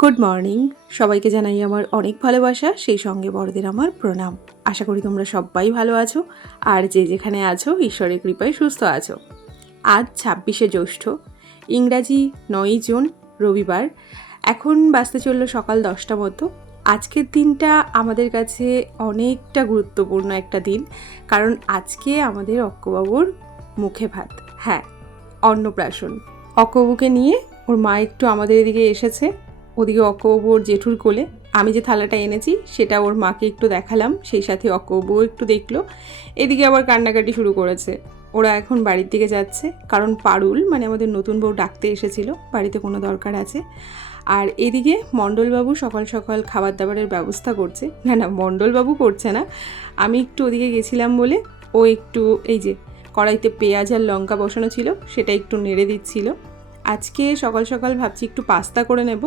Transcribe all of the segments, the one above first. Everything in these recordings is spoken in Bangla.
গুড মর্নিং সবাইকে জানাই আমার অনেক ভালোবাসা, সেই সঙ্গে বড়দের আমার প্রণাম। আশা করি তোমরা সবাই ভালো আছো, আর যে যেখানে আছো, ঈশ্বরের কৃপায় সুস্থ আছো। আজ ছাব্বিশে জ্যৈষ্ঠ, ইংরাজি নয়ই জুন, রবিবার। এখন বাঁচতে চলল সকাল দশটা মতো। আজকের দিনটা আমাদের কাছে অনেকটা গুরুত্বপূর্ণ একটা দিন, কারণ আজকে আমাদের অক্কবাবুর মুখে ভাত। হ্যাঁ অন্নপ্রাশন। অক্কবাবুকে নিয়ে ওর মা একটু আমাদের এদিকে এসেছে। ওদিকে অক্কবাবু ওর জেঠুর কোলে আমি যে থালাটা এনেছি, সেটা ওর মাকে একটু দেখালাম, সেই সাথে অক্কবাবুও একটু দেখল। এদিকে আবার কান্নাকাটি শুরু করেছে। ওরা এখন বাড়ির দিকে যাচ্ছে, কারণ পারুল মানে আমাদের নতুন বউ ডাকতে এসেছিল, বাড়িতে কোনো দরকার আছে। আর এদিকে মণ্ডলবাবু সকাল সকাল খাবার দাবারের ব্যবস্থা করছে। না না, মণ্ডলবাবু করছে না। আমি একটু ওদিকে গেছিলাম বলে ও একটু এই যে কড়াইতে পেঁয়াজ আর লঙ্কা বসানো ছিল, সেটা একটু নেড়ে দিচ্ছিল। আজকে সকাল সকাল ভাবছি একটু পাস্তা করে নেব।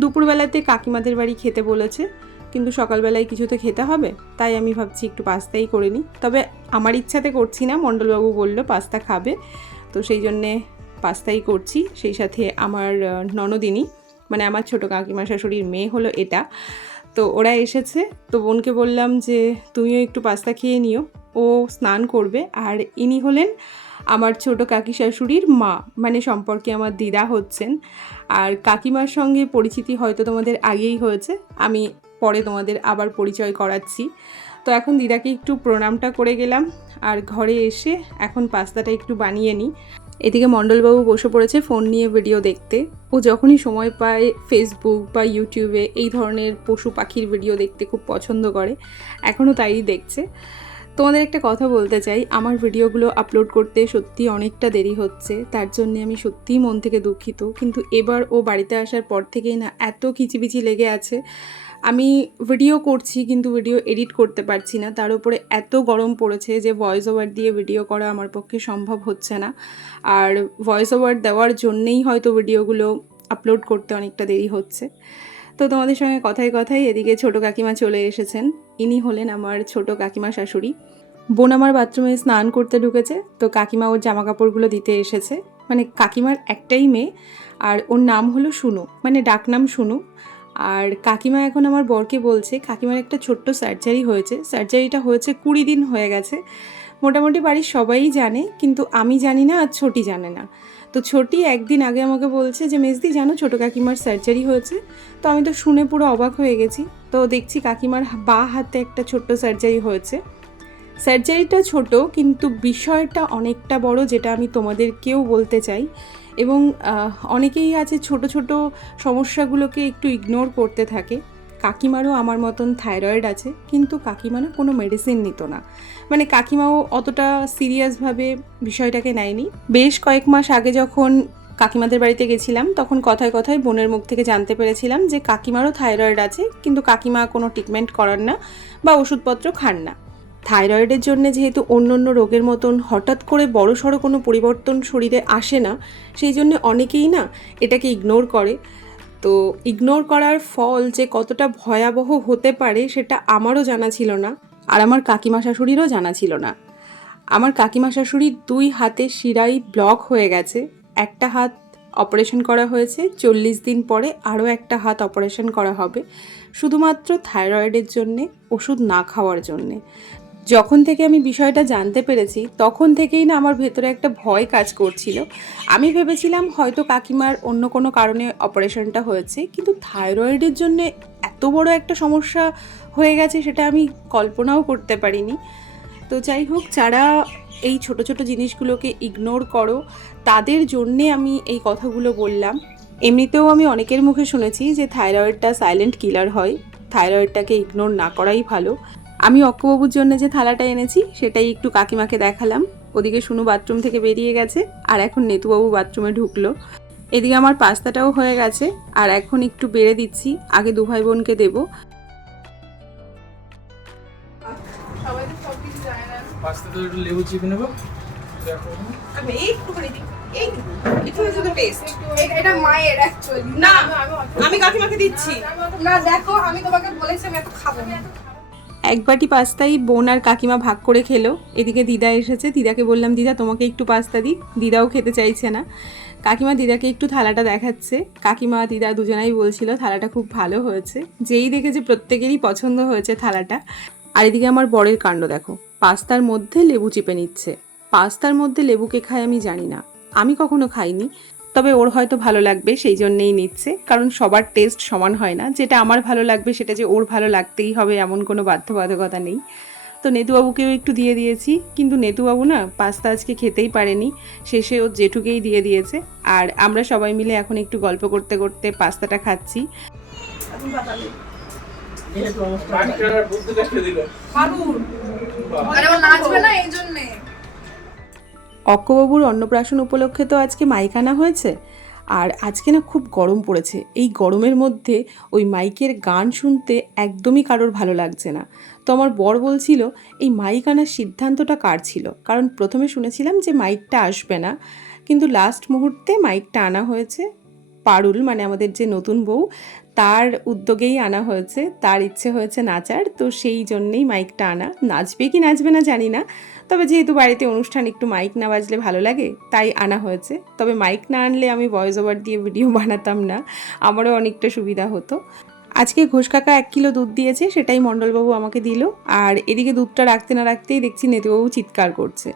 দুপুরবেলাতে কাকিমাদের বাড়ি খেতে বলেছে, কিন্তু সকালবেলায় কিছু তো খেতে হবে, তাই আমি ভাবছি একটু পাস্তাই করে নিই। তবে আমার ইচ্ছাতে করছি না, মণ্ডলবাবু বলল পাস্তা খাবে। তো সেই জন্যে পাস্তাই করছি, সেই সাথে আমার ননদিনী মানে আমার ছোটো কাকিমা শাশুড়ির মেয়ে হলো এটা। তো ওরা এসেছে, তো বোনকে বললাম যে, তুমিও একটু পাস্তা খেয়ে নিও, ও স্নান করবে। আর ইনি হলেন আমার ছোট কাকি শাশুড়ির মা মানে সম্পর্কে আমার দিদা হচ্ছেন। আর কাকিমার সঙ্গে পরিচিতি হয়তো তোমাদের আগেই হয়েছে, আমি পরে তোমাদের আবার পরিচয় করাচ্ছি। তো এখন দিদাকে একটু প্রণামটা করে গেলাম, আর ঘরে এসে এখন পাস্তাটা একটু বানিয়ে নিই। এদিকে মণ্ডলবাবু বসে পড়েছে ফোন নিয়ে ভিডিও দেখতে। ও যখনই সময় পায় ফেসবুক বা ইউটিউবে এই ধরনের পশু পাখির ভিডিও দেখতে খুব পছন্দ করে এখনও তাই দেখছে। তোমাদের একটা কথা বলতে চাই, আমার ভিডিওগুলো আপলোড করতে সত্যি অনেকটা দেরি হচ্ছে, তার জন্য আমি সত্যিই মন থেকে দুঃখিত। কিন্তু এবার ও বাড়িতে আসার পর থেকেই না এত কিচিবিচি লেগে আছে আমি ভিডিও করছি কিন্তু ভিডিও এডিট করতে পারছি না। তার উপরে এত গরম পড়েছে যে ভয়েস ওভার দিয়ে ভিডিও করা আমার পক্ষে সম্ভব হচ্ছে না। আর ভয়েস ওভার দেওয়ার জন্যেই হয়তো ভিডিওগুলো আপলোড করতে অনেকটা দেরি হচ্ছে। তো তোমাদের সঙ্গে কথায় কথায় এদিকে ছোট কাকিমা চলে এসেছেন। ইনি হলেন আমার ছোট কাকিমা শাশুড়ি। বোন আমার বাথরুমে স্নান করতে ঢুকেছে। তো কাকিমা ওর জামা কাপড়গুলো দিতে এসেছে। মানে কাকিমার একটাই মেয়ে। আর ওর নাম হলো শুনু মানে ডাকনাম শুনু আর কাকিমা এখন আমার বরকে বলছে, কাকিমার একটা ছোট্ট সার্জারি হয়েছে। সার্জারিটা হয়েছে কুড়ি দিন হয়ে গেছে। মোটামুটি বাড়ির সবাই জানে, কিন্তু আমি জানি না আর ছোটি জানে না। তো ছোটি একদিন আগে আমাকে বলছে যে, মেজদি, জানো ছোটো কাকিমার সার্জারি হয়েছে? তো আমি তো শুনে পুরো অবাক হয়ে গেছি। তো দেখছি কাকিমার বা হাতে একটা ছোট্ট সার্জারি হয়েছে। সার্জারিটা ছোট, কিন্তু বিষয়টা অনেকটা বড়, যেটা আমি তোমাদেরকেও বলতে চাই। এবং অনেকেই আছে ছোট ছোট সমস্যাগুলোকে একটু ইগনোর করতে থাকে। কাকিমারও আমার মতন থাইরয়েড আছে, কিন্তু কাকিমারও কোনো মেডিসিন নিত না। মানে কাকিমাও অতটা সিরিয়াসভাবে বিষয়টাকে নেয়নি। বেশ কয়েক মাস আগে যখন কাকিমাদের বাড়িতে গেছিলাম, তখন কথায় কথায় বোনের মুখ থেকে জানতে পেরেছিলাম যে কাকিমারও থাইরয়েড আছে, কিন্তু কাকিমা কোনো ট্রিটমেন্ট করান না বা ওষুধপত্র খান না। থাইরয়েডের জন্য যেহেতু অন্য অন্য রোগের মতন হঠাৎ করে বড় সড়ো কোনো পরিবর্তন শরীরে আসে না, সেই জন্য অনেকেই না এটাকে ইগনোর করে। তো ইগনোর করার ফল যে কতটা ভয়াবহ হতে পারে সেটা আমারও জানা ছিল না, আর আমার কাকিমা শাশুড়িরও জানা ছিল না। আমার কাকিমা শাশুড়ির দুই হাতে শিরাই ব্লক হয়ে গেছে, একটা হাত অপারেশন করা হয়েছে, চল্লিশ দিন পরে আরও একটা হাত অপারেশন করা হবে, শুধুমাত্র থাইরয়েডের জন্যে, ওষুধ না খাওয়ার জন্যে। যখন থেকে আমি বিষয়টা জানতে পেরেছি, তখন থেকেই না আমার ভেতরে একটা ভয় কাজ করছিল। আমি ভেবেছিলাম হয়তো কাকিমার অন্য কোনো কারণে অপারেশনটা হয়েছে, কিন্তু থাইরয়েডের জন্য এত বড় একটা সমস্যা হয়ে গেছে সেটা আমি কল্পনাও করতে পারিনি। তো যাই হোক, যারা এই ছোট ছোট জিনিসগুলোকে ইগনোর করো, তাদের জন্যে আমি এই কথাগুলো বললাম। এমনিতেও আমি অনেকের মুখে শুনেছি যে থাইরয়েডটা সাইলেন্ট কিলার হয়, থাইরয়েডটাকে ইগনোর না করাই ভালো। আমি অক্কবাবুর জন্য যে থালাটা এনেছি সেটাই একটু কাকিমাকে দেখালাম। ওদিকে শুনু বাথরুম থেকে বেরিয়ে গেছে আর এখন নেতুবাবু বাথরুমে ঢুকলো। এদিকে আমার পাস্তাটাও হয়ে গেছে আর এখন একটু বেড়ে দিচ্ছি আগে দু ভাই বোনকে দেবো। পাস্তাতে একটু লেবু চিপে নেব। আমি এইটুকুনি এইটুকু একটু হচ্ছে পেস্ট এটা- এটা মায়ের অ্যাকচুয়ালি না আমি কাকিমাকে দিচ্ছি। না দেখো আমি তোমাকে বলেছি আমি এত খাব না। এক বাটি পাস্তাই বোন আর কাকিমা ভাগ করে খেলো। এদিকে দিদা এসেছে। দিদাকে বললাম, দিদা, তোমাকে একটু পাস্তা দিই। দিদাও খেতে চাইছে না। কাকিমা দিদাকে একটু থালাটা দেখাচ্ছে। কাকিমা, দিদা দুজনাই বলছিল, থালাটা খুব ভালো হয়েছে। যেই দেখেছে প্রত্যেকেরই পছন্দ হয়েছে থালাটা। আর এদিকে আমার বরের কাণ্ড দেখো। পাস্তার মধ্যে লেবু চিপে নিচ্ছে। পাস্তার মধ্যে লেবুকে খায় আমি জানি না। আমি কখনো খাইনি। তবে ওর হয়তো ভালো লাগবে সেই জন্যেই নিচ্ছে। কারণ সবার টেস্ট সমান হয় না। যেটা আমার ভালো লাগবে সেটা যে ওর ভালো লাগতেই হবে এমন কোনো বাধ্যবাধকতা নেই। তো নেতুবাবুকেও একটু দিয়ে দিয়েছি। কিন্তু নেতুবাবু না পাস্তা আজকে খেতেই পারেনি। শেষে ওর জেঠুকেই দিয়ে দিয়েছে। আর আমরা সবাই মিলে এখন একটু গল্প করতে করতে পাস্তাটা খাচ্ছি। দিল। অক্কবাবুর অন্নপ্রাশন উপলক্ষে তো আজকে মাইক আনা হয়েছে। আর আজকে না খুব গরম পড়েছে। এই গরমের মধ্যে ওই মাইকের গান শুনতে একদমই কারোর ভালো লাগছে না। তো আমার বর বলছিল, এই মাইক আনার সিদ্ধান্তটা কার ছিল? কারণ প্রথমে শুনেছিলাম যে মাইকটা আসবে না। কিন্তু লাস্ট মুহূর্তে মাইকটা আনা হয়েছে। পারুল মানে আমাদের যে নতুন বউ তার উদ্যোগেই আনা হয়েছে, তার ইচ্ছে হয়েছে নাচার, তো সেই জন্যেই মাইকটা আনা। নাচবে কি নাচবে না জানি না, তবে যেহেতু বাড়িতে অনুষ্ঠান, একটু মাইক না বাজলে ভালো লাগে, তাই আনা হয়েছে। তবে মাইক না আনলে আমি ভয়েস ওভার দিয়ে ভিডিও বানাতাম না, আমারও অনেকটা সুবিধা হতো। আজকে ঘোষ কাকা এক কিলো দুধ দিয়েছে, সেটাই মণ্ডলবাবু আমাকে দিল, আর এদিকে দুধটা রাখতে না রাখতেই দেখছি নেতুবাবু চিৎকার করছে।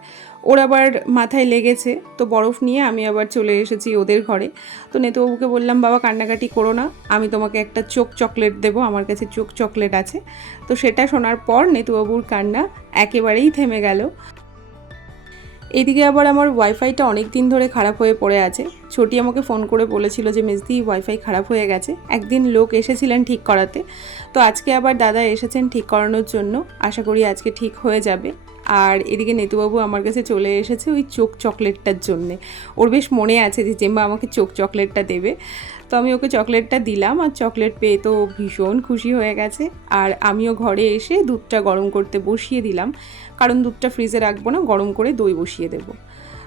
ওর আবার মাথায় লেগেছে, তো বরফ নিয়ে আমি আবার চলে এসেছি ওদের ঘরে। তো নেতুবাবুকে বললাম, বাবা, কান্নাকাটি করো না, আমি তোমাকে একটা চোখ চকলেট দেবো, আমার কাছে চোখ চকলেট আছে। তো সেটা শোনার পর নেতুবাবুর কান্না একেবারেই থেমে গেল। এদিকে আবার আমার ওয়াইফাইটা অনেক দিন ধরে খারাপ হয়ে পড়ে আছে। ছোটি আমাকে ফোন করে বলেছিল যে মেজদি ওয়াইফাই খারাপ হয়ে গেছে। একদিন লোক এসেছিলেন ঠিক করাতে। তো আজকে আবার দাদা এসেছেন ঠিক করানোর জন্য। আশা করি আজকে ঠিক হয়ে যাবে। আর এদিকে নেতুবাবু আমার কাছে চলে এসেছে ওই চোখ চকলেটটার জন্যে। ওর বেশ মনে আছে যে জেম্বা আমাকে চোখ চকলেটটা দেবে। তো আমি ওকে চকলেটটা দিলাম আর চকলেট পেয়ে তো ভীষণ খুশি হয়ে গেছে। আর আমিও ঘরে এসে দুধটা গরম করতে বসিয়ে দিলাম। কারণ দুধটা ফ্রিজে রাখব না, গরম করে দই বসিয়ে দেবো।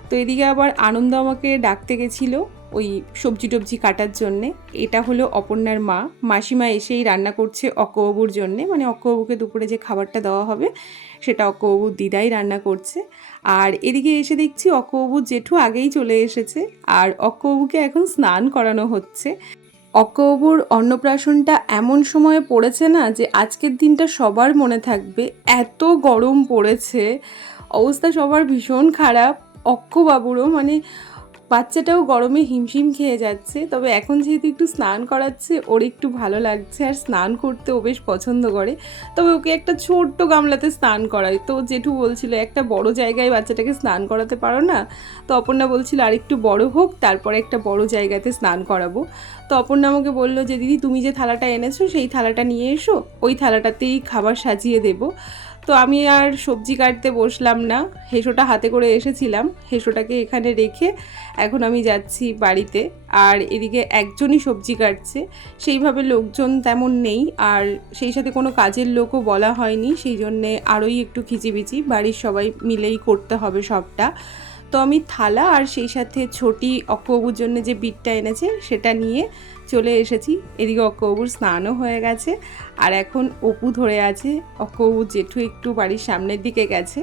তো এদিকে আবার আনন্দ আমাকে ডাকতে গেছিল। ওই সবজি টবজি কাটার জন্যে। এটা হলো অপর্ণার মা। মাসিমা এসেই রান্না করছে অক্কবাবুর জন্যে। মানে অক্কবাবুকে দুপুরে যে খাবারটা দেওয়া হবে, সেটা অক্কবাবুর দিদাই রান্না করছে। আর এদিকে এসে দেখছি অক্কবাবুর জেঠু আগেই চলে এসেছে। আর অক্কবাবুকে এখন স্নান করানো হচ্ছে। অক্কবাবুর অন্নপ্রাশনটা এমন সময়ে পড়েছে না যে আজকের দিনটা সবার মনে থাকবে। এত গরম পড়েছে। অবস্থা সবার ভীষণ খারাপ। অক্কবাবুরও মানে বাচ্চাটাও গরমে হিমশিম খেয়ে যাচ্ছে, তবে এখন যেহেতু একটু স্নান করাচ্ছে, ওর একটু ভালো লাগছে আর স্নান করতে ও বেশ পছন্দ করে। তবে ওকে একটা ছোট্ট গামলাতে স্নান করাই। তো জেঠু বলছিল, একটা বড় জায়গায় বাচ্চাটাকে স্নান করাতে পারো না? তো অপর্ণা বলছিল, আর একটু বড় হোক, তারপরে একটা বড় জায়গাতে স্নান করাবো। তো অপর্ণা আমাকে বলল যে, দিদি, তুমি যে থালাটা এনেছো, সেই থালাটা নিয়ে এসো, ওই থালাটাতেই খাবার সাজিয়ে দেবো। তো আমি আর সবজি কাটতে বসলাম না। হেসোটা হাতে করে এসেছিলাম। হেসোটাকে এখানে রেখে এখন আমি যাচ্ছি বাড়িতে। আর এদিকে একজনই সবজি কাটছে। সেইভাবে লোকজন তেমন নেই। আর সেই সাথে কোনো কাজের লোকও বলা হয়নি। সেই জন্যে আরোই একটু খিচিবিচি। বাড়ির সবাই মিলেই করতে হবে সবটা। তো আমি থালা আর সেই সাথে ছোটি অক্কবাবুর জন্য যে বিটটা এনেছে, সেটা নিয়ে চলে এসেছি। এদিকে অক্কবাবুর স্নানও হয়ে গেছে। আর এখন অপু ধরে আছে। অক্কবাবুর জেঠু একটু বাড়ির সামনের দিকে গেছে।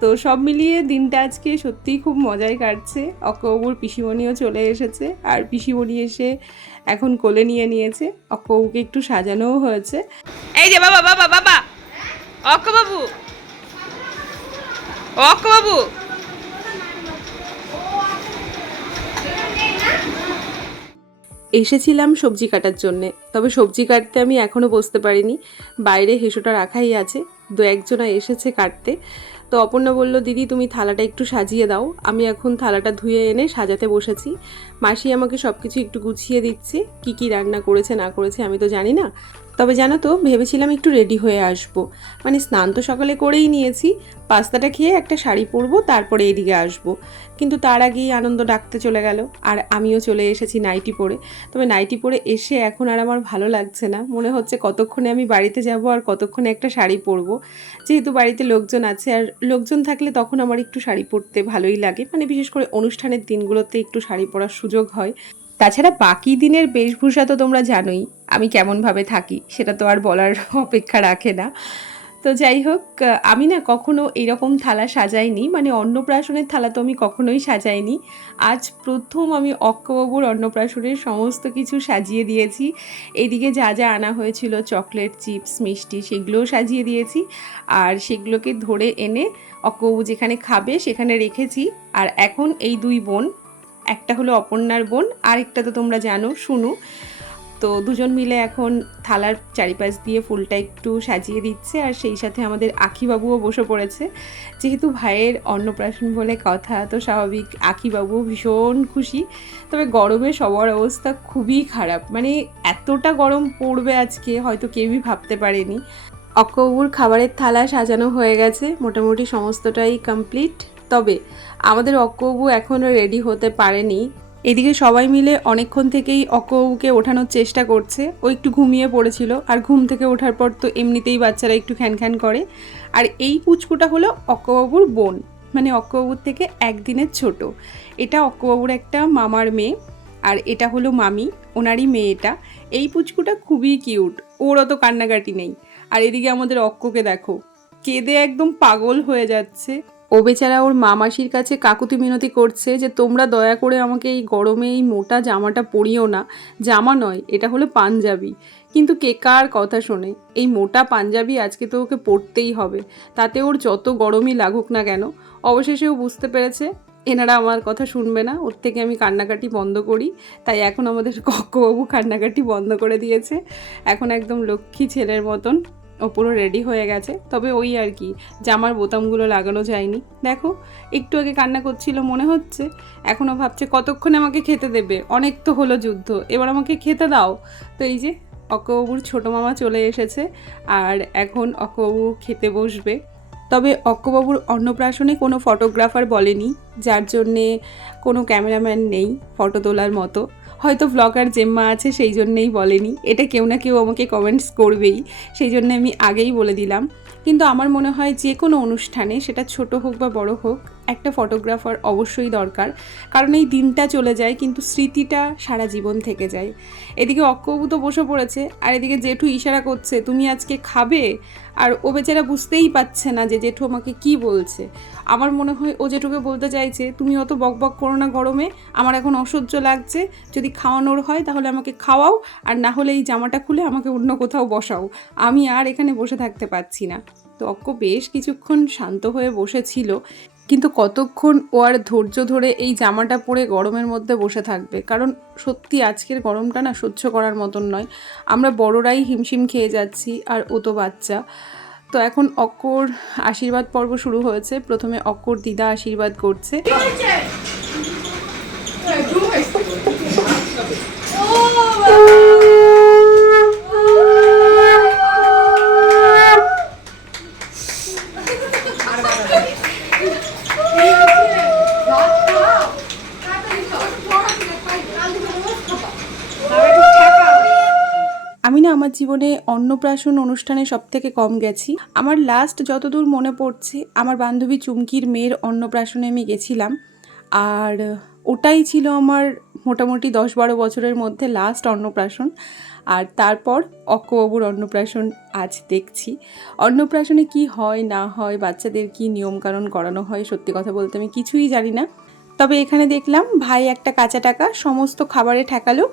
তো সব মিলিয়ে দিনটা আজকে সত্যিই খুব মজায় কাটছে। অক্কবাবুর পিসিমণিও চলে এসেছে। আর পিসিমণি এসে এখন কোলে নিয়ে নিয়েছে। অক্কবাবুকে একটু সাজানোও হয়েছে। এই যে বাবা বাবা বাবা! অক্ক বাবু বাবু এসেছিলাম সবজি কাটার জন্যে। তবে সবজি কাটতে আমি এখনও বসতে পারিনি। বাইরে হেসোটা রাখাই আছে। দু একজনা এসেছে কাটতে। তো অপর্ণা বলল, দিদি, তুমি থালাটা একটু সাজিয়ে দাও। আমি এখন থালাটা ধুয়ে এনে সাজাতে বসেছি। মাসি আমাকে সব কিছু একটু গুছিয়ে দিচ্ছে। কি কি রান্না করেছে, না করেছে আমি তো জানি না। তবে জানো তো, ভেবেছিলাম একটু রেডি হয়ে আসব। মানে স্নান তো সকালে করেই নিয়েছি, পাস্তাটা খেয়ে একটা শাড়ি পরবো, তারপরে এদিকে আসব। কিন্তু তার আগেই আনন্দ ডাকতে চলে গেল, আর আমিও চলে এসেছি নাইটি পরে। তবে নাইটি পরে এসে এখন আর আমার ভালো লাগছে না। মনে হচ্ছে কতক্ষণে আমি বাড়িতে যাব আর কতক্ষণে একটা শাড়ি পরবো। যেহেতু বাড়িতে লোকজন আছে, আর লোকজন থাকলে তখন আমার একটু শাড়ি পরতে ভালোই লাগে। মানে বিশেষ করে অনুষ্ঠানের দিনগুলোতে একটু শাড়ি পরার সুযোগ হয়। তাছাড়া বাকি দিনের বেশভূষা তো তোমরা জানোই, আমি কেমনভাবে থাকি, সেটা তো আর বলার অপেক্ষা রাখে না। তো যাই হোক আমি না কখনো এরকম থালা সাজাইনি মানে অন্নপ্রাশনের থালা তো আমি কখনোই সাজাইনি। আজ প্রথম আমি অক্কবাবুর অন্নপ্রাশনের সমস্ত কিছু সাজিয়ে দিয়েছি। এদিকে যা যা আনা হয়েছিল, চকলেট, চিপস, মিষ্টি, সেগুলোও সাজিয়ে দিয়েছি। আর সেগুলোকে ধরে এনে অক্কবাবু যেখানে খাবে সেখানে রেখেছি। আর এখন এই দুই বোন একটা হলো অপর্ণার বোন, আরেকটা তো তোমরা জানো, শুনু। তো দুজন মিলে এখন থালার চারিপাশ দিয়ে ফুলটা একটু সাজিয়ে দিচ্ছে, আর সেই সাথে আমাদের আখিবাবুও বসে পড়েছে। যেহেতু ভাইয়ের অন্নপ্রাশন বলে কথা, তো স্বাভাবিক আখিবাবুও ভীষণ খুশি। তবে গরমে সবার অবস্থা খুবই খারাপ। মানে এতটা গরম পড়বে আজকে, হয়তো কেউই ভাবতে পারেনি। অক্কবাবুর খাবারের থালা সাজানো হয়ে গেছে, মোটামুটি সমস্তটাই কমপ্লিট তবে আমাদের অক্কবাবু এখনও রেডি হতে পারেনি। এদিকে সবাই মিলে অনেকক্ষণ থেকেই অক্কবাবুকে ওঠানোর চেষ্টা করছে। ও একটু ঘুমিয়ে পড়েছিল আর ঘুম থেকে ওঠার পর তো এমনিতেই বাচ্চারা একটু খ্যান খ্যান করে। আর এই পুচকুটা হলো অক্কবাবুর বোন মানে অক্কবাবুর থেকে একদিনের ছোট। এটা অক্কবাবুর একটা মামার মেয়ে আর এটা হলো মামি, ওনারই মেয়ে এটা। এই পুচকুটা খুবই কিউট ওর অত কান্নাকাটি নেই। আর এদিকে আমাদের অক্ককে দেখো, কেঁদে একদম পাগল হয়ে যাচ্ছে। ও বেচারা ওর মামাসির কাছে কাকুতি মিনতি করছে যে, তোমরা দয়া করে আমাকে এই গরমে এই মোটা জামাটা পরিও না। জামা নয়, এটা হলো পাঞ্জাবি। কিন্তু কে কার কথা শোনে? এই মোটা পাঞ্জাবি আজকে তো ওকে পরতেই হবে। তাতে ওর যত গরমই লাগুক না কেন, অবশেষে ও বুঝতে পেরেছে, এনারা আমার কথা শুনবে না, ওর থেকে আমি কান্নাকাটি বন্ধ করি। তাই এখন আমাদের কক্কবাবু কান্নাকাটি বন্ধ করে দিয়েছে। এখন একদম লক্ষ্মী ছেলের মতন ও পুরো রেডি হয়ে গেছে। তবে ওই আর কি, জামার বোতামগুলো লাগানো যায়নি। দেখো, একটু আগে কান্না করছিল, মনে হচ্ছে। এখনও ভাবছে, কতক্ষণে আমাকে খেতে দেবে? অনেক তো হলো যুদ্ধ। এবার আমাকে খেতে দাও। তো এই যে, অক্কবাবুর ছোটো মামা চলে এসেছে, আর এখন অক্কবাবু খেতে বসবে। তবে অক্কবাবুর অন্নপ্রাশনে কোনো ফটোগ্রাফার বলেনি, যার জন্যে কোনো ক্যামেরাম্যান নেই ফটো তোলার মতো। হয়তো ব্লগার জেম্মা আছে, সেই জন্যেই বলেনি। এটা কেউ না কেউ আমাকে কমেন্টস করবেই। সেই জন্য আমি আগেই বলে দিলাম। কিন্তু আমার মনে হয় যে কোনো অনুষ্ঠানে, সেটা ছোট হোক বা বড় হোক, একটা ফটোগ্রাফার অবশ্যই দরকার। কারণ এই দিনটা চলে যায়, কিন্তু স্মৃতিটা সারা জীবন থেকে যায়। এদিকে অক্কবু তো বসে পড়েছে, আর এদিকে জেঠু ইশারা করছে, তুমি আজকে খাবে? আর ও বেচারা বুঝতেই পারছে না যে জেঠু আমাকে কি বলছে। আমার মনে হয় ও জেঠুকে বলতে চাইছে, তুমি অত বক বক করো না গরমে, আমার এখন অসহ্য লাগছে, যদি খাওয়ানোর হয় তাহলে আমাকে খাওয়াও, আর না হলে এই জামাটা খুলে আমাকে অন্য কোথাও বসাও। আমি আর এখানে বসে থাকতে পারছি না। তো অক্ক বেশ কিছুক্ষণ শান্ত হয়ে বসেছিল। কিন্তু কতক্ষণ ও আর ধৈর্য ধরে এই জামাটা পরে গরমের মধ্যে বসে থাকবে? কারণ সত্যি আজকের গরমটা না সহ্য করার মতন নয়। আমরা বড়রাই হিমশিম খেয়ে যাচ্ছি আর ও তো বাচ্চা। তো এখন অক্কর আশীর্বাদ পর্ব শুরু হয়েছে। প্রথমে অক্কর দিদা আশীর্বাদ করছে। আমার জীবনে অন্নপ্রাশন অনুষ্ঠানে সব থেকে কম গেছি। আমার লাস্ট যতদূর মনে পড়ছে, আমার বান্ধবী চুমকির মেয়ের অন্নপ্রাশনে আমি গেছিলাম। আর ওটাই ছিল আমার মোটামুটি দশ বারো বছরের মধ্যে লাস্ট অন্নপ্রাশন। আর তারপর অক্কবাবুর অন্নপ্রাশন আজ দেখছি। অন্নপ্রাশনে কি হয়, না হয়, বাচ্চাদের কি নিয়মকানুন করানো হয়, সত্যি কথা বলতে আমি কিছুই জানি না। তবে এখানে দেখলাম, ভাই একটা কাঁচা টাকা সমস্ত খাবারে ঠেকালো।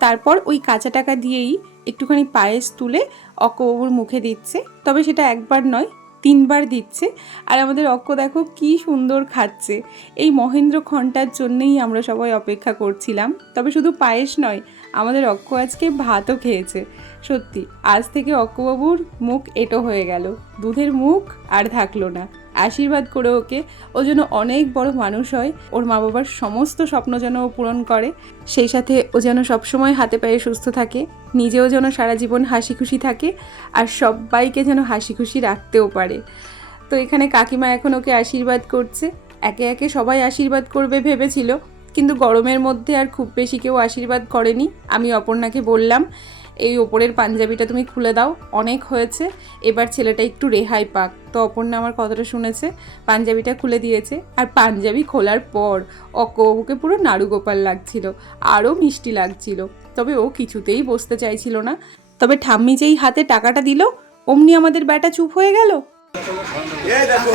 তারপর ওই কাঁচা টাকা দিয়েই একটুখানি পায়েস তুলে অক্কবাবুর মুখে দিচ্ছে। তবে সেটা একবার নয়, তিনবার দিচ্ছে। আর আমাদের অক্ক দেখো কি সুন্দর খাচ্ছে। এই মহেন্দ্র ঘণ্টার জন্যেই আমরা সবাই অপেক্ষা করছিলাম। তবে শুধু পায়েস নয়, আমাদের অক্ক আজকে ভাতও খেয়েছে। সত্যি, আজ থেকে অক্কবাবুর মুখ এটো হয়ে গেল। দুধের মুখ আর থাকল না। আশীর্বাদ করে ওকে। ও যেন অনেক বড় মানুষ হয়। ওর মা বাবার সমস্ত স্বপ্ন যেন ও পূরণ করে। সেই সাথে ও যেন সবসময় হাতে পায়ে সুস্থ থাকে। নিজেও যেন সারা জীবন হাসি খুশি থাকে আর সবাইকে যেন হাসি খুশি রাখতেও পারে। তো এখানে কাকিমা এখন ওকে আশীর্বাদ করছে। একে একে সবাই আশীর্বাদ করবে ভেবেছিল। কিন্তু গরমের মধ্যে আর খুব বেশি কেউ আশীর্বাদ করেনি। আমি অপর্ণাকে বললাম এই ওপরের পাঞ্জাবিটা তুমি খুলে দাও অনেক হয়েছে। এবার ছেলেটা একটু রেহাই পাক। তো অপর্ণা আমার কথাটা শুনেছে পাঞ্জাবিটা খুলে দিয়েছে আর পাঞ্জাবি খোলার পর অক্কবাবুকে পুরো নাড়ু গোপাল লাগছিল আরও মিষ্টি লাগছিল। তবে ও কিছুতেই বসতে চাইছিল না। তবে ঠাম্মি যেই হাতে টাকাটা দিল অমনি আমাদের ব্যাটা চুপ হয়ে গেল। এই দেখো।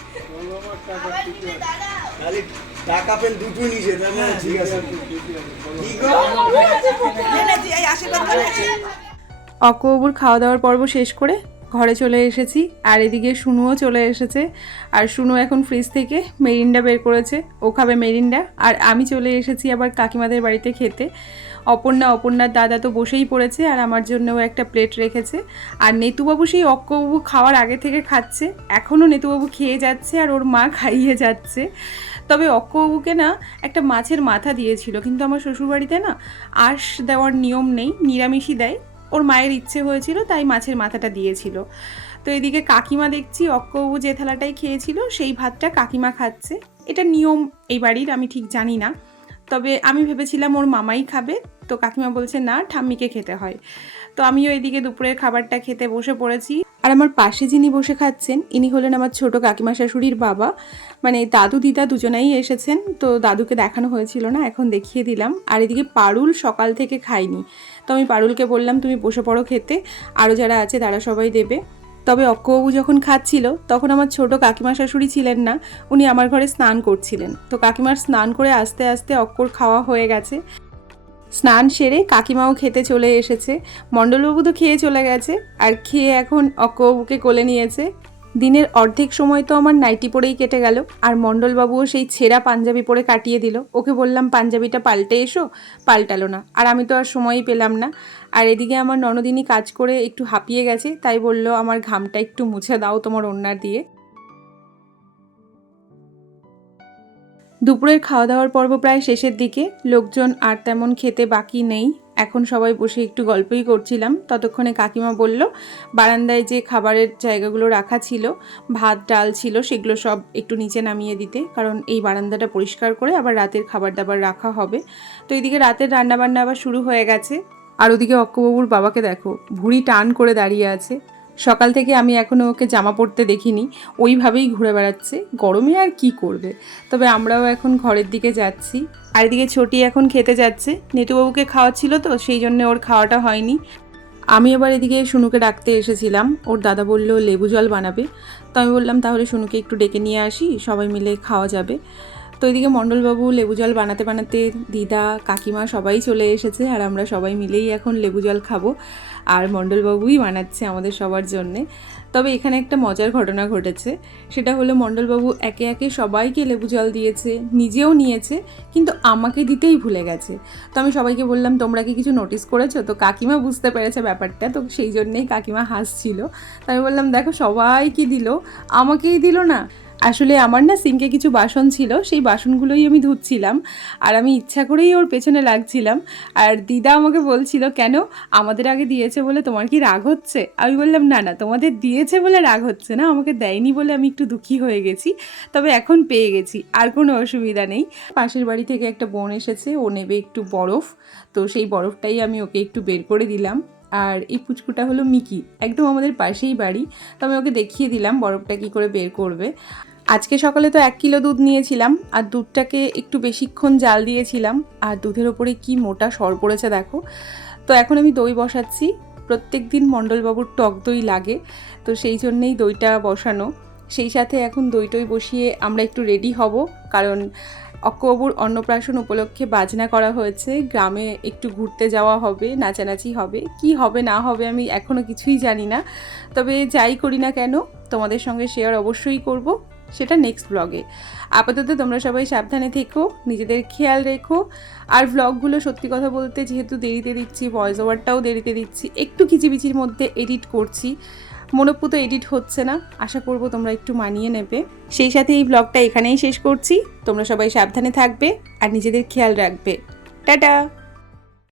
অক্কবুর খাওয়া দাওয়ার পর্ব শেষ করে ঘরে চলে এসেছি। আর এদিকে সুনুও চলে এসেছে। আর সুনু এখন ফ্রিজ থেকে মেরিন্ডা বের করেছে। ও খাবে মেরিন্ডা। আর আমি চলে এসেছি আবার কাকিমাদের বাড়িতে খেতে। অপর্ণা, অপর্ণার দাদা তো বসেই পড়েছে আর আমার জন্যও একটা প্লেট রেখেছে। আর নেতুবাবু সেই অক্কবাবু খাওয়ার আগে থেকে খাচ্ছে। এখনও নেতুবাবু খেয়ে যাচ্ছে আর ওর মা খাইয়ে যাচ্ছে। তবে অক্কবাবুকে না একটা মাছের মাথা দিয়েছিল, কিন্তু আমার শ্বশুরবাড়িতে না আঁশ দেওয়ার নিয়ম নেই, নিরামিষই দেয়। ওর মায়ের ইচ্ছে হয়েছিল, তাই মাছের মাথাটা দিয়েছিল। তো এদিকে কাকিমা দেখছি অক্কবাবু যে থালাটাই খেয়েছিল, সেই ভাতটা কাকিমা খাচ্ছে। এটা নিয়ম এই বাড়ির, আমি ঠিক জানি না। তবে আমি ভেবেছিলাম ওর মামাই খাবে। তো কাকিমা বলছে, না, ঠাম্মিকে খেতে হয়। তো আমিও এদিকে দুপুরের খাবারটা খেতে বসে পড়েছি। আর আমার পাশে যিনি বসে খাচ্ছেন, ইনি হলেন আমার ছোট কাকিমা শাশুড়ির বাবা। মানে দাদু, দিদা দুজনেই এসেছেন। তো দাদুকে দেখানো হয়েছিল না, এখন দেখিয়ে দিলাম। আর এদিকে পারুল সকাল থেকে খায়নি। তো আমি পারুলকে বললাম, তুমি বসে পড়ো খেতে। আরও যারা আছে তারা সবাই দেবে। তবে অক্কবাবু যখন খাচ্ছিল, তখন আমার ছোট কাকিমা শাশুড়ি ছিলেন না, উনি আমার ঘরে স্নান করছিলেন। তো কাকিমার স্নান করে আস্তে আস্তে অক্কর খাওয়া হয়ে গেছে। স্নান সেরে কাকিমাও খেতে চলে এসেছে। মণ্ডলবাবু তো খেয়ে চলে গেছে, আর খেয়ে এখন অক্কবাবুকে কোলে নিয়েছে। দিনের অর্ধেক সময় তো আমার নাইটি পরেই কেটে গেল, আর মণ্ডলবাবুও সেই ছেঁড়া পাঞ্জাবি পরে কাটিয়ে দিল। ওকে বললাম, পাঞ্জাবিটা পাল্টে এসো, পাল্টালো না। আর আমি তো আর সময়ই পেলাম না। আর এদিকে আমার ননদিনী কাজ করে একটু হাঁপিয়ে গেছে, তাই বলল, আমার ঘামটা একটু মুছে দাও তোমার ওনার দিয়ে। দুপুরের খাওয়া দাওয়ার পর্ব প্রায় শেষের দিকে। লোকজন আর তেমন খেতে বাকি নেই। এখন সবাই বসে একটু গল্পই করছিলাম। ততক্ষণে কাকিমা বলল, বারান্দায় যে খাবারের জায়গাগুলো রাখা ছিল, ভাত, ডাল ছিল, সেগুলো সব একটু নিচে নামিয়ে দিতে। কারণ এই বারান্দাটা পরিষ্কার করে আবার রাতের খাবার দাবার রাখা হবে। তো এদিকে রাতের রান্নাবান্না আবার শুরু হয়ে গেছে। আর ওদিকে অক্কবাবুর বাবাকে দেখো, ভুঁড়ি টান করে দাঁড়িয়ে আছে। সকাল থেকে আমি এখনও ওকে জামা পরতে দেখিনি। ওইভাবেই ঘুরে বেড়াচ্ছে। গরমে আর কি করবে? তবে আমরাও এখন ঘরের দিকে যাচ্ছি। আর এদিকে ছোটি এখন খেতে যাচ্ছে। নেটুবাবুকে খাওয়াচ্ছিল তো, সেই জন্য ওর খাওয়াটা হয়নি। আমি এবার এদিকে শুনুকে ডাকতে এসেছিলাম। ওর দাদা বলল, লেবু জল বানাবে। তো আমি বললাম, তাহলে শুনুকে একটু ডেকে নিয়ে আসি। সবাই মিলে খাওয়া যাবে। তো এদিকে মণ্ডলবাবু লেবু জল বানাতে বানাতে দিদা, কাকিমা সবাই চলে এসেছে আর আমরা সবাই মিলেই এখন লেবু জল খাব আর মণ্ডলবাবুই বানাচ্ছে আমাদের সবার জন্যে। তবে এখানে একটা মজার ঘটনা ঘটেছে। সেটা হলো মণ্ডলবাবু একে একে সবাইকে লেবু জল দিয়েছে, নিজেও নিয়েছে, কিন্তু আমাকে দিতেই ভুলে গেছে। তো আমি সবাইকে বললাম, তোমরা কি কিছু নোটিস করেছ? তো কাকিমা বুঝতে পেরেছে ব্যাপারটা, তো সেই জন্যেই কাকিমা হাসছিল। তো আমি বললাম, দেখো, সবাইকে দিল, আমাকেই দিল না। আসলে আমার না সিঙ্কে কিছু বাসন ছিল, সেই বাসনগুলোই আমি ধুচ্ছিলাম। আর আমি ইচ্ছা করেই ওর পেছনে লাগছিলাম। আর দিদা আমাকে বলছিল, কেন? আমাদের আগে দিয়েছে বলে তোমার কি রাগ হচ্ছে? আমি বললাম, না না, তোমাদের দিয়েছে বলে রাগ হচ্ছে না। আমাকে দেয়নি বলে আমি একটু দুঃখী হয়ে গেছি। তবে এখন পেয়ে গেছি, আর কোনো অসুবিধা নেই। পাশের বাড়ি থেকে একটা বোন এসেছে, ও নেবে একটু বরফ। তো সেই বরফটাই আমি ওকে একটু বের করে দিলাম। আর এই পুচকুটা হলো মিকি, একদম আমাদের পাশেই বাড়ি। তো আমি ওকে দেখিয়ে দিলাম বরফটা কি করে বের করবে। আজকে সকালে তো এক কিলো দুধ নিয়েছিলাম, আর দুধটাকে একটু বেশিক্ষণ জাল দিয়েছিলাম। আর দুধের ওপরে কি মোটা সর পড়েছে দেখো। তো এখন আমি দই বসাচ্ছি। প্রত্যেক দিন মণ্ডলবাবুর টক দই লাগে, তো সেই জন্যেই দইটা বসানো। সেই সাথে এখন দই টই বসিয়ে আমরা একটু রেডি হব, কারণ অক্কবাবুর অন্নপ্রাশন উপলক্ষে বাজনা করা হয়েছে। গ্রামে একটু ঘুরতে যাওয়া হবে, নাচানাচি হবে। কি হবে, না হবে আমি এখনও কিছুই জানি না। তবে যাই করি না কেন, তোমাদের সঙ্গে শেয়ার অবশ্যই করব। সেটা নেক্সট ব্লগে আপাতত তোমরা সবাই সাবধানে থেকো, নিজেদের খেয়াল রেখো। আর ব্লগগুলো সত্যি কথা বলতে যেহেতু দেরিতে দিচ্ছি ভয়েস ওভারটাও দেরিতে দিচ্ছি, একটু কিচিবিচির মধ্যে এডিট করছি। মনোপুত এডিট হচ্ছে না, আশা করব তোমরা একটু মানিয়ে নেবে। সেই সাথে এই ব্লগটা এখানেই শেষ করছি। তোমরা সবাই সাবধানে থাকবে আর নিজেদের খেয়াল রাখবে। টাটা!